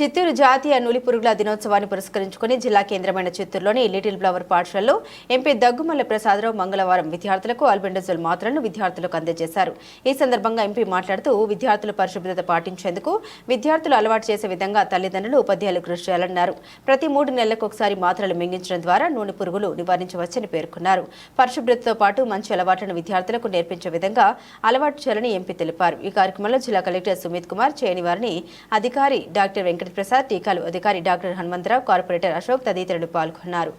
చిత్తూరు జాతీయ నులిపురుగుల దినోత్సవాన్ని పురస్కరించుకుని జిల్లా కేంద్రమైన చిత్తూరులోని లిటిల్ ఫ్లవర్ పాఠశాలలో ఎంపీ దగ్గుమల్ల ప్రసాదరావు మంగళవారం విద్యార్థులకు అల్బెండజోల్ మాత్రలను విద్యార్థులకు అందజేశారు. ఈ సందర్భంగా ఎంపీ మాట్లాడుతూ విద్యార్థులు పరిశుభ్రత పాటించేందుకు విద్యార్థులు అలవాటు చేసే విధంగా తల్లిదండ్రులు ఉపాధ్యాయులు కృషి చేయాలన్నారు. ప్రతి మూడు నెలలకు ఒకసారి మాత్రలు మింగించడం ద్వారా నూనె పురుగులు నివారించవచ్చని పేర్కొన్నారు. పరిశుభ్రతతో పాటు మంచి అలవాట్లను విద్యార్థులకు నేర్పించే విధంగా అలవాటు చేయాలని ఎంపీ తెలిపారు. ఈ కార్యక్రమంలో జిల్లా కలెక్టర్ సుమిత్ కుమార్ చేయని వారిని అధికారి డాక్టర్ వెంకట ప్రసాద్ టీకాలు అధికారి డాక్టర్ హనుమంతరావు కార్పొరేటర్ అశోక్ తదితరులు పాల్గొన్నారు.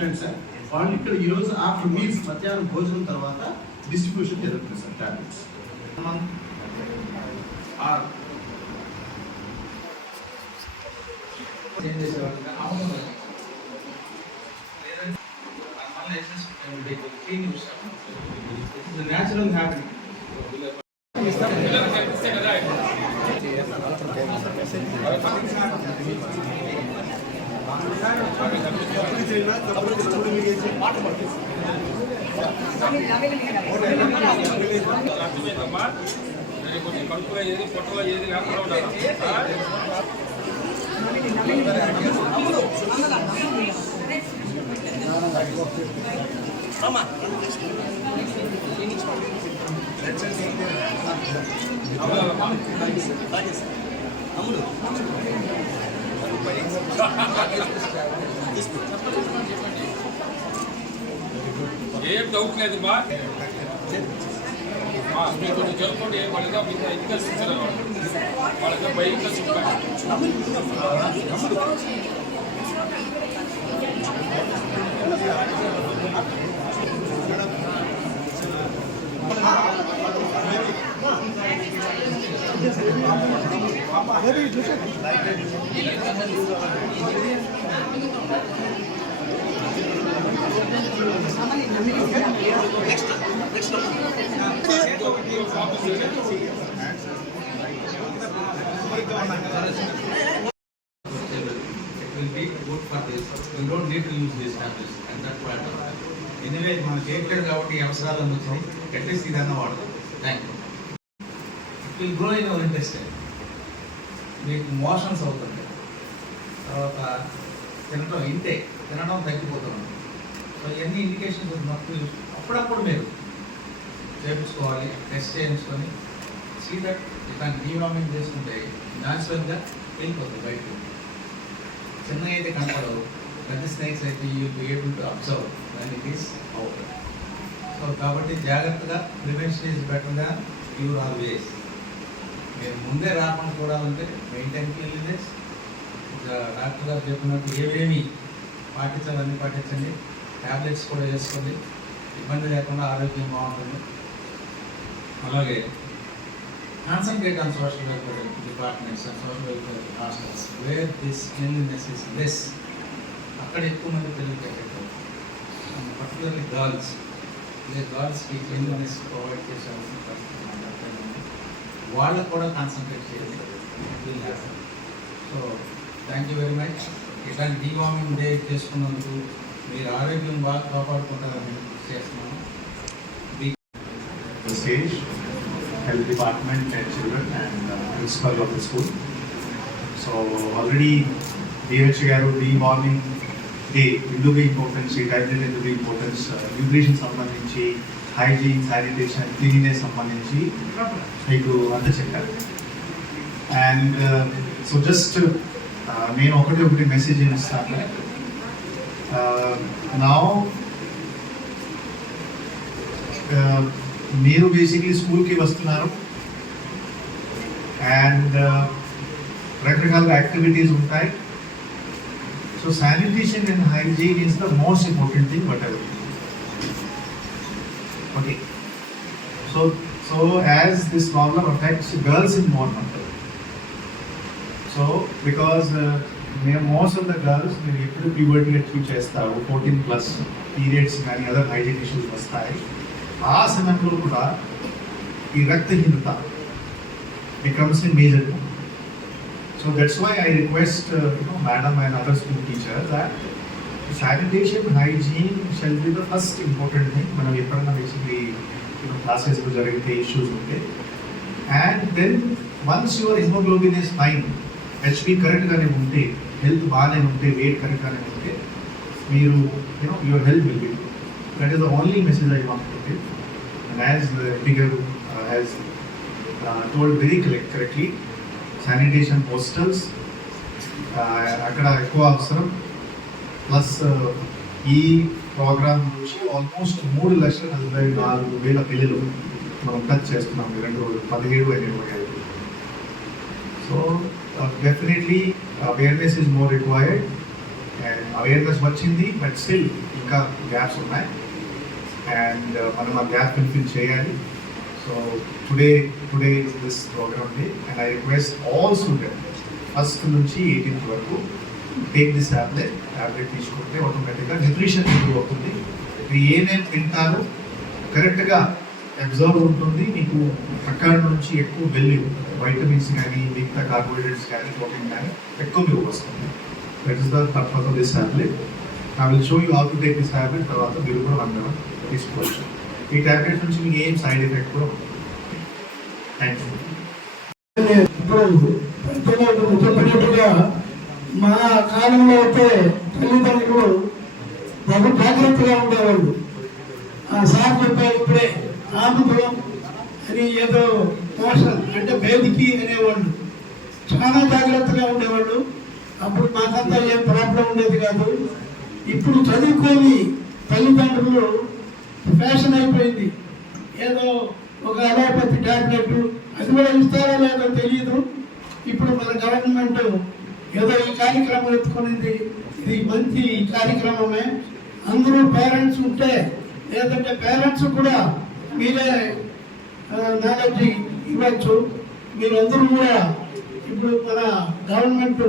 వాళ్ళు ఇక్కడ ఈ ఆఫ్టర్ మీల్స్ మధ్యాహ్నం భోజనం తర్వాత డిస్ట్రిబ్యూషన్ జరుగుతుంది సార్ టాబ్లెట్స్ మరి. లేదంటే మళ్ళీ ఎసెస్ క్లీన్ చూస్తాము ఇట్స్ న్యాచురల్ హ్యాపెనింగ్ కొంచెం కడుపులో ఏది పొట్టలో ఏది లేకుండా ఉండాలి ఏం డౌట్ లేదు బా ఆ, మీరు జరుపుకోండి వాళ్ళగా మీకు ఇది ఇచ్చారు వాళ్ళకి బయట కలిసి ఎనివే మనం చేయట్లేదు కాబట్టి అవసరాలు వచ్చినాయి అట్లీస్ట్ ఇదన్నా వాడదాం thank you it will grow in our మీకు మోషన్స్ అవుతుంది తర్వాత తినడం ఇంతే తినడం తగ్గిపోతుంది సో ఇవన్నీ ఇండికేషన్స్ మొత్తం అప్పుడప్పుడు మీరు చేయించుకోవాలి టెస్ట్ చేయించుకొని సీ దట్ దాన్ని డీవామింగ్ చేసుకుంటే న్యాచురల్గా వెళ్ళిపోతుంది బయటకు. చిన్నగా అయితే కనపడవు పెద్ద స్నేక్స్ అయితే you be able to observe దాన్ని ఇట్ ఈస్ అవుట్ సో కాబట్టి జాగ్రత్తగా prevention is better than cure always మీరు ముందే రాకుండా ఉంటే మెయింటైన్ క్లీన్లీనెస్ డాక్టర్ గారు చెప్పినట్టు ఏవేమి పాటించాలన్నీ పాటించండి. ట్యాబ్లెట్స్ కూడా వేసుకోండి. ఇబ్బంది లేకుండా ఆరోగ్యం బాగుంటుంది. అలాగే concentrate on social welfare departments and social welfare hostels where this cleanliness is less అక్కడ ఎక్కువ మంది పిల్లలు పెట్టారు పర్టికులర్లీ గర్ల్స్ ఇదే గర్ల్స్కి క్లీన్లీనెస్ ప్రొవైడ్ చేసే వాళ్ళకు కూడా కాన్సన్ట్రేట్ చేయాలి so thank you very much ఇట్లాంటి డీవార్మింగ్ డే చేసుకున్నందుకు మీరు ఆరోగ్యం బాగా కాపాడుకుంటారని చేస్తున్నాను. The stage, health department and children and uh, principal of the school. So already DH గారు dewarming డే ఎందుకు ఇంపార్టెన్స్ ఈ టాబ్లెట్ ఎందుకు ఇంపార్టెన్స్ న్యూట్రిషన్ సంబంధించి హైజీన్ శానిటేషన్ క్లీనినెస్ సంబంధించి మీకు అంతా చెప్పారు అండ్ సో జస్ట్ నేను ఒకటి ఒకటి మెసేజ్ ఇస్తాను. నా మీరు బేసిక్లీ స్కూల్కి వస్తున్నారు. అండ్ రకరకాల యాక్టివిటీస్ ఉంటాయి. So sanitation and hygiene is the most important thing but ever okay so so as this problem affects girls in more number so because మేము మోస్ట్ ఆఫ్ ద గర్ల్స్ మీరు ఎప్పుడు puberty achieve చేస్తారు fourteen plus periods కానీ other hygiene issues వస్తాయి. ఆ సమయంలో కూడా ఈ రక్తహీనత becomes a major problem. So that's why I request, uh, you know, madam and other school teachers that sanitation, hygiene shall be the first important thing. మనం ఎప్పుడన్నా basically you know, classes లో జరిగితే issues ఉంటే and then once your hemoglobin is fine HB కరెక్ట్గానే ఉంటే health బాగానే ఉంటే weight కరెక్ట్గానే ఉంటే మీరు you know your health will be that is the only message I want to give and uh, has uh, told very correctly, sanitation hostels uh, అక్కడ ఎక్కువ అవసరం. ప్లస్ uh, ఈ ప్రోగ్రామ్ నుంచి ఆల్మోస్ట్ మూడు లక్షల నలభై నాలుగు వేల పిల్లలు మనం టచ్ చేస్తున్నాం. ఈ రెండు రోజులు పదిహేడు ఎనిమిది ఐదు so definitely awareness is more required and awareness వచ్చింది బట్ స్టిల్ ఇంకా గ్యాప్స్ ఉన్నాయి. అండ్ uh, మనం ఆ గ్యాప్ ఫిల్ఫిల్ చేయాలి. So today today is this programme day and I request all student first నుంచి ఎయిటీన్త్ వరకు టేక్ దిస్ ట్యాబ్లెట్ ట్యాబ్లెట్ తీసుకుంటే ఆటోమేటిక్గా న్యూట్రిషన్ ఇంప్రూవ్ అవుతుంది. మీరు ఏమేమి తింటారో కరెక్ట్గా అబ్జర్వ్ ఉంటుంది. మీకు అక్కడ నుంచి ఎక్కువ వెళ్ళి వైటమిన్స్ కానీ మిగతా కార్బోహైడ్రేట్స్ కానీ ప్రోటీన్ కానీ ఎక్కువ మీకు వస్తుంది that is the purpose of this tablet I will show you how to take this tablet తర్వాత మీరు కూడా వన్ అవర్ తీసుకోవచ్చు. ఈ ట్యాబ్లెట్ నుంచి మీకు ఏం సైడ్ ఎఫెక్ట్ కూడా థ్యాంక్ యూ ఇప్పుడు చెప్పినట్టుగా మా కాలంలో అయితే తల్లిదండ్రులు బహు జాగ్రత్తగా ఉండేవాళ్ళు ఆ సార్ చెప్పారు ఇప్పుడే ఆముదం అని ఏదో మోషన్ అంటే బేదికి అనేవాళ్ళు చాలా జాగ్రత్తగా ఉండేవాళ్ళు అప్పుడు మాకంతా ఏం ప్రాబ్లం ఉండేది కాదు ఇప్పుడు చదువుకొని తల్లిదండ్రులు ఫ్యాషన్ అయిపోయింది. ఏదో ఒక అలోపతి టాబ్లెట్ అది కూడా ఇస్తారో లేదో తెలియదు ఇప్పుడు మన గవర్నమెంట్ ఏదో ఈ కార్యక్రమం ఎత్తుకునింది. ఇది మంచి కార్యక్రమమే. అందరూ పేరెంట్స్ ఉంటే లేదంటే పేరెంట్స్ కూడా మీరే నాలెడ్జ్ ఇవ్వచ్చు. మీరందరూ కూడా ఇప్పుడు మన గవర్నమెంట్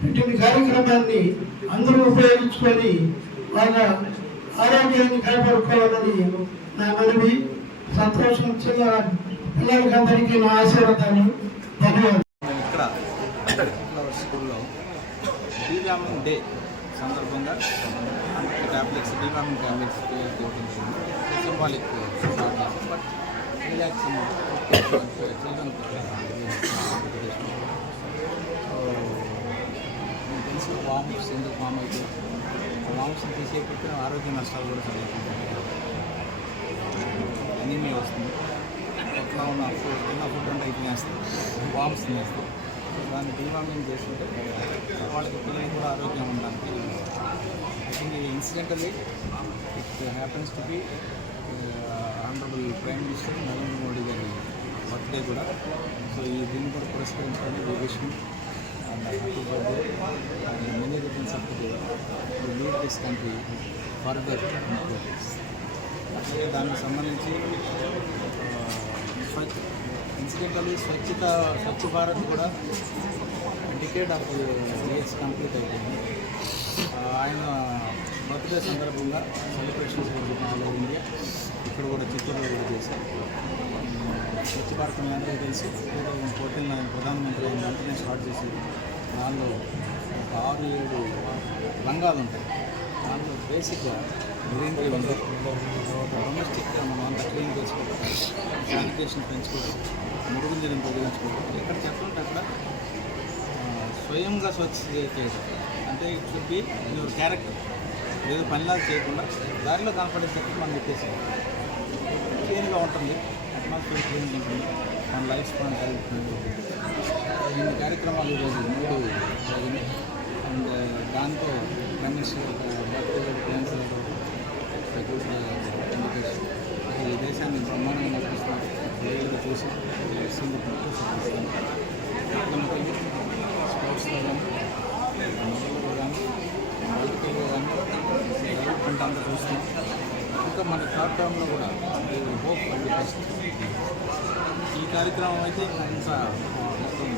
పెట్టిన కార్యక్రమాన్ని అందరూ ఉపయోగించుకొని వాళ్ళ ఆరోగ్యాన్ని కాపాడుకోవాలని నా మనవి. సంతోషం చిన్న పిల్లలకందరికీ నా ఆశీర్వాదాలు. ధన్యవాదాలు. ఇక్కడ స్కూల్లో డీవామింగ్ డే సందర్భంగా tablets deworming tablets symbolic but relaxing children vomits vomits ఎందుకు ఫామ్ అయితే వామిట్స్ తీసేయకపోతే ఆరోగ్య నష్టాలు కూడా చాలా ఎక్కువ వస్తుంది. పక్కన ఉన్న ఫుడ్ తిన్న ఫుడ్ అంతా తినేస్తుంది వామ్స్ తినేస్తుంది సో దాన్ని డీవామింగ్ చేస్తుంటే వాళ్ళకి పిల్లలు కూడా ఆరోగ్యం ఉండడానికి I think incidentally it happens to be honourable prime minister Narendra Modi గారి బర్త్డే కూడా. సో ఈ దీన్ని కూడా పురస్కరించడానికి విషయం పురస్కరించుకొని ఈ విషయం and and birthday and many returns up to lead this country further improvements అట్లాగే దానికి సంబంధించి స్వచ్ఛ ఇన్సిడెంటల్లీ స్వచ్ఛత స్వచ్ఛ భారత్ కూడా డికేట్ ఆఫ్ ఇయర్స్ కంప్లీట్ అయిపోయింది. ఆయన బర్త్డే సందర్భంగా సెలబ్రేషన్స్ జరుగుతున్నాయి ఇండియా ఇక్కడ కూడా చిత్తూరులో కూడా చేశారు. స్వచ్ఛ భారత్ మీ అందరికీ తెలుసు టూ థౌజండ్ ఫోర్టీన్లో ఆయన ప్రధానమంత్రి అయిన వెంటనే స్టార్ట్ చేసి దానిలో ఒక ఆరు ఏడు రంగాలు ఉంటాయి. దానిలో బేసిక్గా గ్రీనరీ ఉంది డొమెస్టిక్గా మనం అంత క్లీన్ చేసుకోవడం శానిటేషన్ పెంచుకోవడం మురుగులు నీళ్ళని తొలగించుకోవడం ఎక్కడ చెప్పండి అక్కడ స్వయంగా స్వచ్ఛ చేయలేదు అంటే it should be your character ఏదో పనిలాగా చేయకుండా దారిలో కనపడేసరికి మనం ఎక్కేసాం. క్లీన్గా ఉంటుంది. అట్మాస్ఫియర్ క్లీన్ ఉంటుంది. మన లైఫ్ స్పాన్ జరుగుతుంది. రెండు కార్యక్రమాలు ఈరోజు మూడు జరిగినాయి. అండ్ దాంతో Ramesh minister birthday plans education ఈ దేశాన్ని బ్రహ్మాండంగా నడిపిస్తున్నారు. ప్రజలు చూసి సింగపూర్ స్పోర్ట్స్లో కానీ మొదలులో కానీ పొలిటికల్లో కానీ డెవలప్మెంట్ అంతా చూస్తున్నాం ఇంకా మన షార్ట్ టర్మ్లో కూడా హోప్ అండ్ బెస్ట్ ఈ కార్యక్రమం అయితే ఇంకా మొత్తం